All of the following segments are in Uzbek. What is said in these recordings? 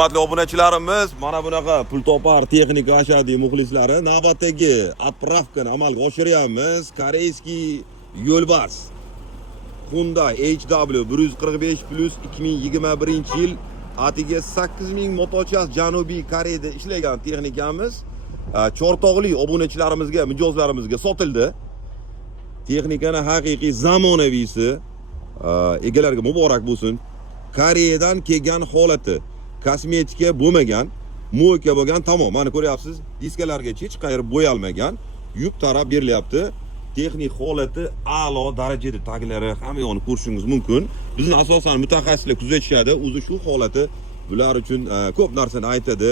Hurmatli obunachilarimiz, mana bunaqa pul topar texnika ashadiy muxlislari, navbatdagi отправкani amalga oshiryapmiz. Koreyskiy yo'lbars Hyundai HW 145 plus 2021-yil atiga 8000 motochas Janubiy Koreyada ishlagan texnikamiz Chortoqli obunachilarimizga, mijozlarimizga sotildi. Texnikani haqiqiy zamonaviysi egalariga muborak bo'lsin. Koreyadan kelgan holati, kosmetika bo'lmagan, mo'yka bo'lgan, tamom. Mana ko'ryapsiz, diskalargacha hech qayerib bo'yalmagan, yuk tarab berilyapti. Texnik holati a'lo darajada, taglari hamma yo'qni ko'rishingiz mumkin. Bizni asosan mutaxassislar kuzatishadi, o'zi shu holati bular uchun ko'p narsani aytadi.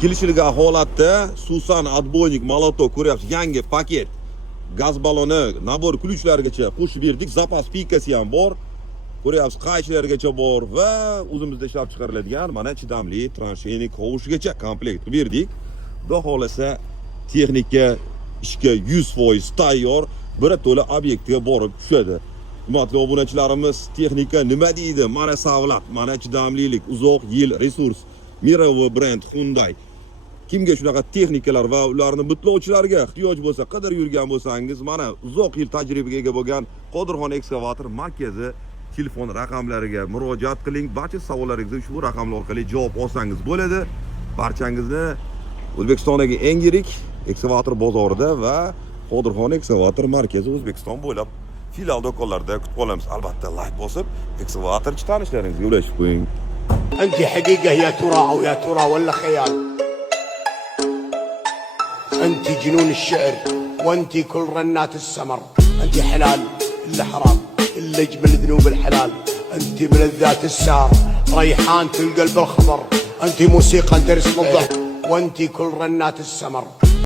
Kelishilgan holatda Susan Adboynik Molotok ko'ryapsiz, yangi paket gaz baloni, nabor ключlargacha qo'shib berdik. Zapas pikasi ham bor. Ko'ryapsiz, qaychilargacha bor va o'zimizda ishlab chiqariladigan mana chidamli transheynik hovushgacha komplekt qilib berdik. Xudo xolasa texnika ishga 100% tayyor, bir to'la obyektga borib tushadi. Hurmatli obunachilarimiz, texnika nima deydi? Mana savlat, mana chidamlilik, uzoq yil resurs, Mirovo brend Hyundai. Kimga shunaqa texnikalar va ularni bitlovchilarga ehtiyoj bo'lsa, qadar yurgan bo'lsangiz, mana uzoq yil tajribaga ega bo'lgan Qodirxon ekskavator markazi telefon raqamlariga murojaat qiling. Barcha savollaringizga ushbu raqamlar orqali javob olsangiz bo'ladi. Barchangizni O'zbekistondagi eng yirik ekskavator bozorida va Qodirxon ekskavator markazi O'zbekiston bo'ylab filial do'konlarida kutib qolamiz. Albatta like bosib, ekskavatorchi tanishlaringizga ulashib qo'ying. أنت حقيقة يا ترى أو يا ترى ولا خيال؟ أنت جنون الشعر وأنت كل رنات السمر. أنت حلال إلا حرام إلا جبل ذنوب الحلال. أنت ملذات السار ريحان القلب الخضر. أنت موسيقى أنت رسم الظهر وأنت كل رنات السمر.